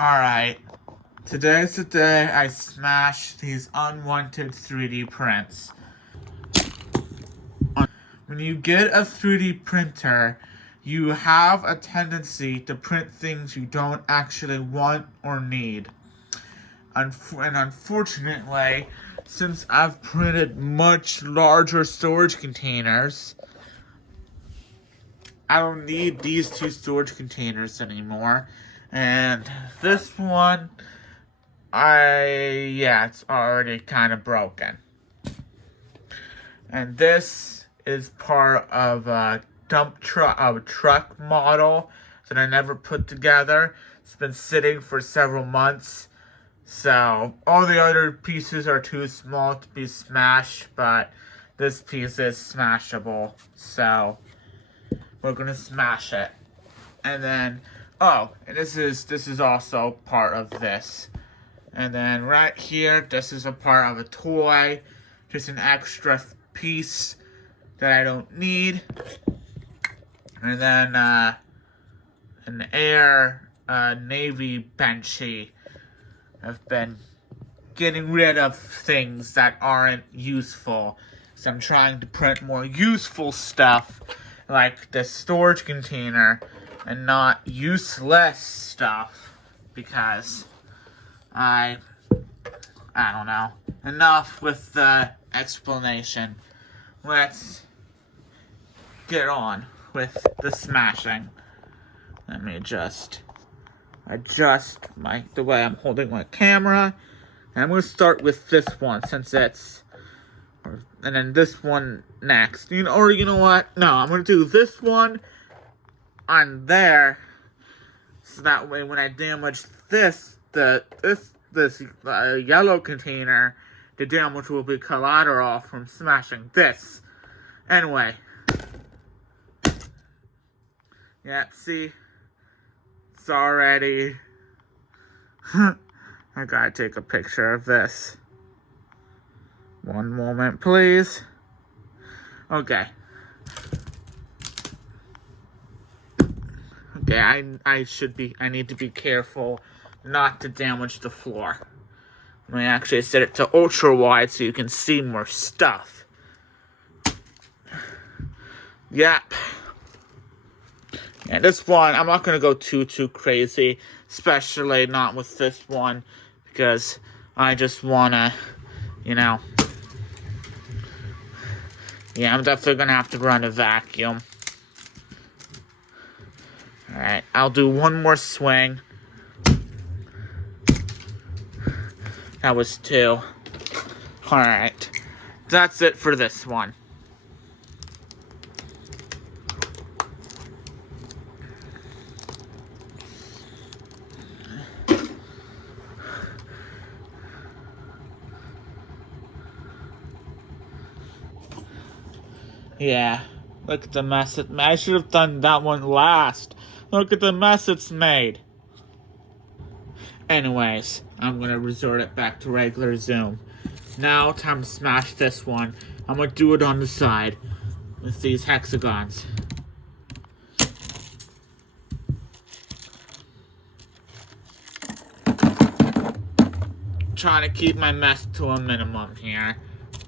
Alright, today's the day I smash these unwanted 3D prints. When you get a 3D printer, you have a tendency to print things you don't actually want or need. And unfortunately, since I've printed much larger storage containers, I don't need these two storage containers anymore. And this one, it's already kind of broken. And this is part of a truck model that I never put together. It's been sitting for several months. So all the other pieces are too small to be smashed, but this piece is smashable. So we're gonna smash it. And then, and this is also part of this. And then right here, this is a part of a toy. Just an extra piece that I don't need. And then an Air Navy benchy. I've been getting rid of things that aren't useful. So I'm trying to print more useful stuff, like the storage container, and not useless stuff, because I don't know. Enough with the explanation. Let's get on with the smashing. Let me just adjust the way I'm holding my camera. And I'm going to start with this one, since it's, and then this one next. You know what? No, I'm going to do this one on there, so that way when I damage this yellow container, the damage will be collateral from smashing this. Anyway. Yeah, see? It's already... I gotta take a picture of this. One moment, please. Okay. Okay, I need to be careful not to damage the floor. Let me actually set it to ultra wide so you can see more stuff. Yep. And this one, I'm not going to go too crazy, especially not with this one, because I just want to, yeah, I'm definitely going to have to run a vacuum. Alright, I'll do one more swing. That was 2. Alright, that's it for this one. Yeah, look at the mess I should have done that one last. Look at the mess it's made. Anyways, I'm going to resort it back to regular zoom. Now, time to smash this one. I'm going to do it on the side with these hexagons. Trying to keep my mess to a minimum here,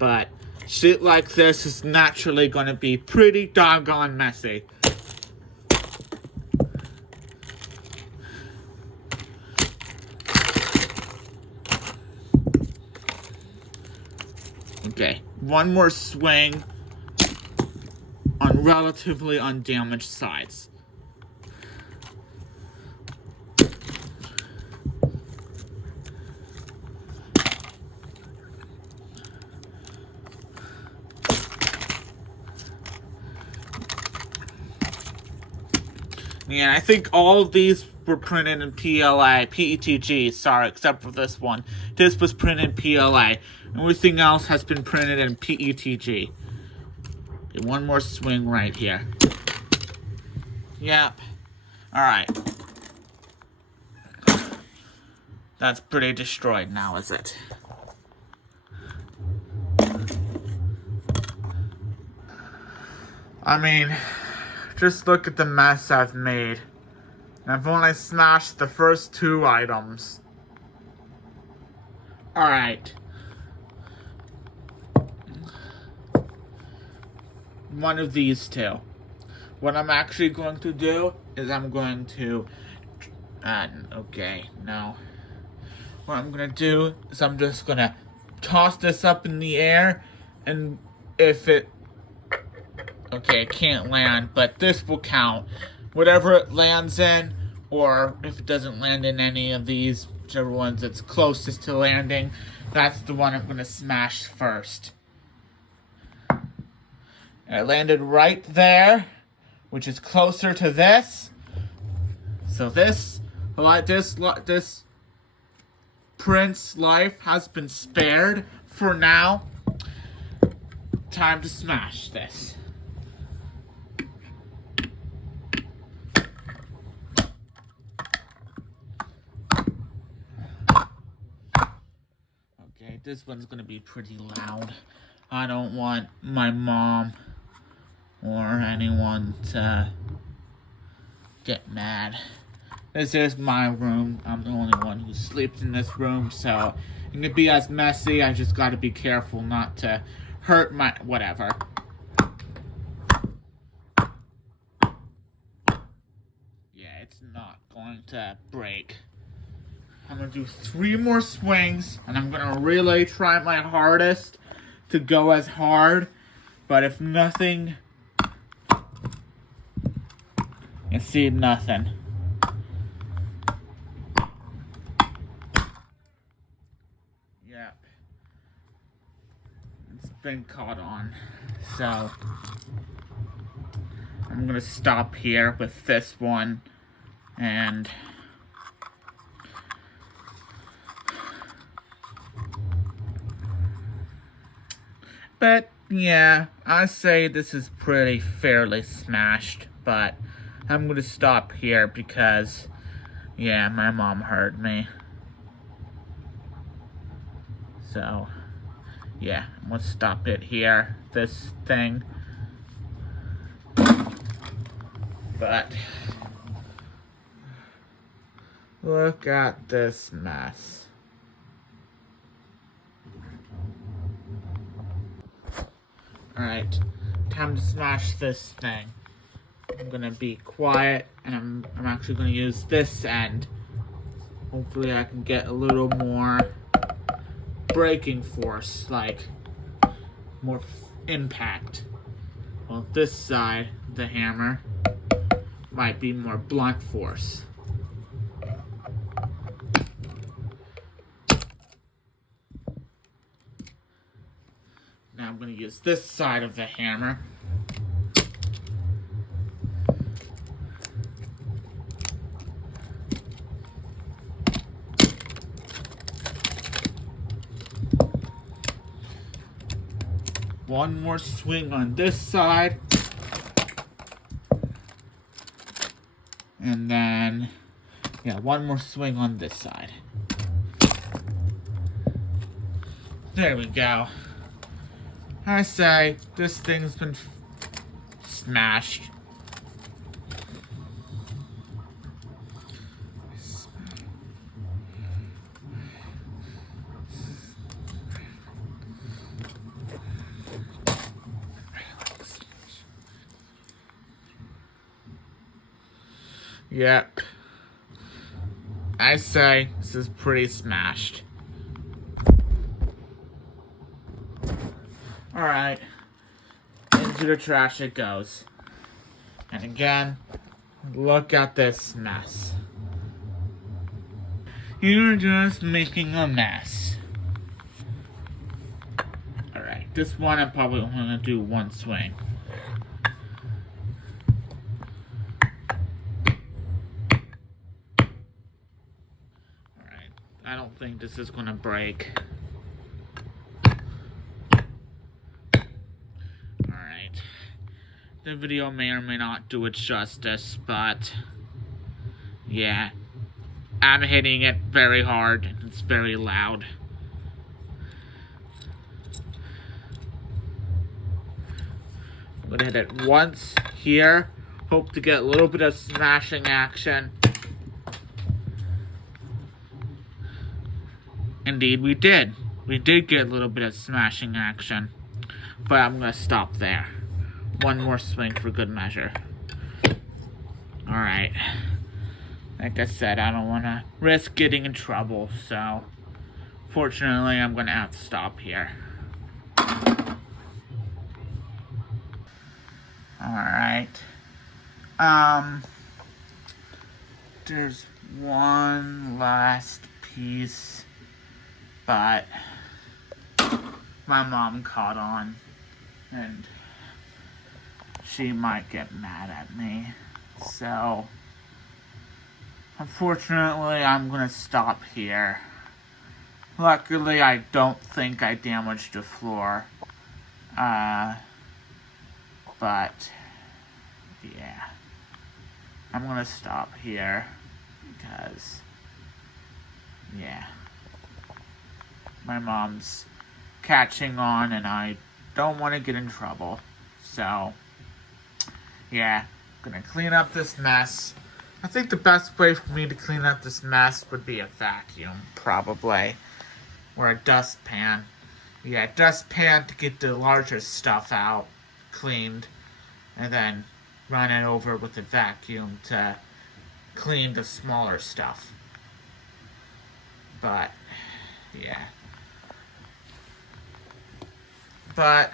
but shit like this is naturally going to be pretty doggone messy. Okay, one more swing on relatively undamaged sides. Yeah, I think all of these were printed in PETG, sorry, except for this one. This was printed in PLA. Everything else has been printed in PETG. Okay, one more swing right here. Yep. Alright. That's pretty destroyed now, is it? I mean, just look at the mess I've made. I've only smashed the first 2 items. Alright. One of these 2. What I'm actually going to do is I'm going to... okay, no. What I'm going to do is I'm just going to toss this up in the air, and if it... Okay, it can't land, but this will count. Whatever it lands in, or if it doesn't land in any of these, whichever one's it's closest to landing, that's the one I'm going to smash first. And it landed right there, which is closer to this. So this prince's life has been spared for now. Time to smash this. Okay, this one's gonna be pretty loud. I don't want my mom or anyone to get mad. This is my room. I'm the only one who sleeps in this room, so it can be as messy. I just gotta be careful not to hurt my whatever. Yeah, it's not going to break. I'm gonna do 3 more swings, and I'm gonna really try my hardest to go as hard, but if nothing, you see nothing. Yep. It's been caught on. So I'm gonna stop here with this one, and but yeah, I say this is pretty fairly smashed, but I'm gonna stop here because, yeah, my mom heard me. So, yeah, I'm gonna stop it here, this thing. But, look at this mess. Alright, time to smash this thing. I'm gonna be quiet, and I'm actually gonna use this end. Hopefully I can get a little more braking force, like more impact. Well, this side, the hammer, might be more blunt force. Now I'm going to use this side of the hammer. One more swing on this side. And then, yeah, one more swing on this side. There we go. I say, this thing's been smashed. Yep. I say, this is pretty smashed. Alright, into the trash it goes. And again, look at this mess. You're just making a mess. Alright, this one I'm probably only going to do one swing. Alright, I don't think this is going to break. The video may or may not do it justice, but yeah, I'm hitting it very hard. It's very loud. I'm gonna hit it once here. Hope to get a little bit of smashing action. indeed we did. We did get a little bit of smashing action. But I'm going to stop there. One more swing for good measure. Alright. Like I said, I don't want to risk getting in trouble, so fortunately I'm going to have to stop here. Alright. There's one last piece, but my mom caught on, and she might get mad at me. So, unfortunately, I'm gonna stop here. Luckily, I don't think I damaged the floor. But, yeah. I'm gonna stop here because, yeah, my mom's catching on and I don't want to get in trouble. So, yeah, I'm gonna clean up this mess. I think the best way for me to clean up this mess would be a vacuum, probably, or a dustpan. Yeah, dustpan to get the larger stuff out, cleaned, and then run it over with a vacuum to clean the smaller stuff. But, yeah. But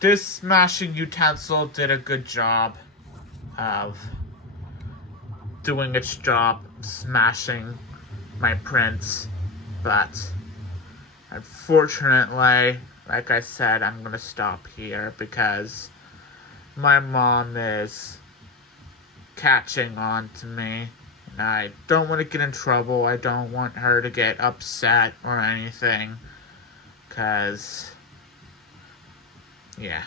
this smashing utensil did a good job of doing its job, smashing my prints. But unfortunately, like I said, I'm going to stop here because my mom is catching on to me. And I don't want to get in trouble. I don't want her to get upset or anything. Because, yeah.